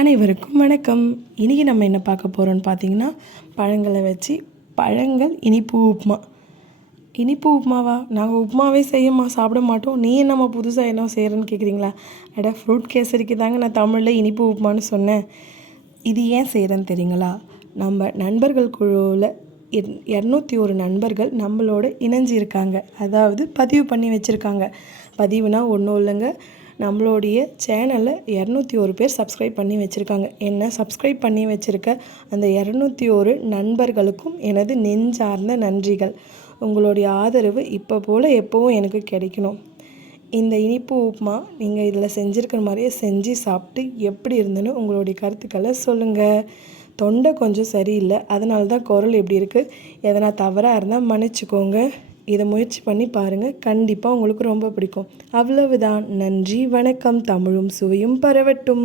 அனைவருக்கும் வணக்கம். இன்றைக்கி நம்ம என்ன பார்க்க போகிறோன்னு பார்த்தீங்கன்னா, பழங்களை வச்சு பழங்கள் இனிப்பு உப்புமா. இனிப்பு உப்புமாவா? நாங்கள் உப்புமாவே சாப்பிட மாட்டோம், நீ என்னம்மா புதுசாக என்ன செய்கிறேன்னு கேட்குறீங்களா? ஃப்ரூட் கேசரிக்கு தாங்க நான் தமிழில் இனிப்பு உப்புமான்னு சொன்னேன். இது ஏன் செய்கிறேன்னு தெரியுங்களா? நம்ம நண்பர்கள் குழுவில் 201 நண்பர்கள் நம்மளோட இணைஞ்சிருக்காங்க, அதாவது பதிவு பண்ணி வச்சுருக்காங்க. பதிவுனா ஒன்றும் இல்லைங்க, நம்மளுடைய சேனலில் 201 பேர் சப்ஸ்கிரைப் பண்ணி வச்சுருக்காங்க. என்ன சப்ஸ்கிரைப் பண்ணி வச்சுருக்க அந்த 201 நண்பர்களுக்கும் எனது நெஞ்சார்ந்த நன்றிகள். உங்களுடைய ஆதரவு இப்போ போல் எப்போவும் எனக்கு கிடைக்கணும். இந்த இனிப்பு உப்புமா நீங்கள் இதில் செஞ்சுருக்கிற மாதிரியே செஞ்சு சாப்பிட்டு எப்படி இருந்துன்னு உங்களுடைய கருத்துக்களை சொல்லுங்கள். தொண்டை கொஞ்சம் சரியில்லை, அதனால தான் குரல் எப்படி இருக்குது. எதனா தவறாக இருந்தால் மன்னிச்சிக்கோங்க. இதை முயற்சி பண்ணி பாருங்கள், கண்டிப்பாக உங்களுக்கு ரொம்ப பிடிக்கும். அவ்வளவுதான். நன்றி, வணக்கம். தமிழும் சுவையும் பரவட்டும்.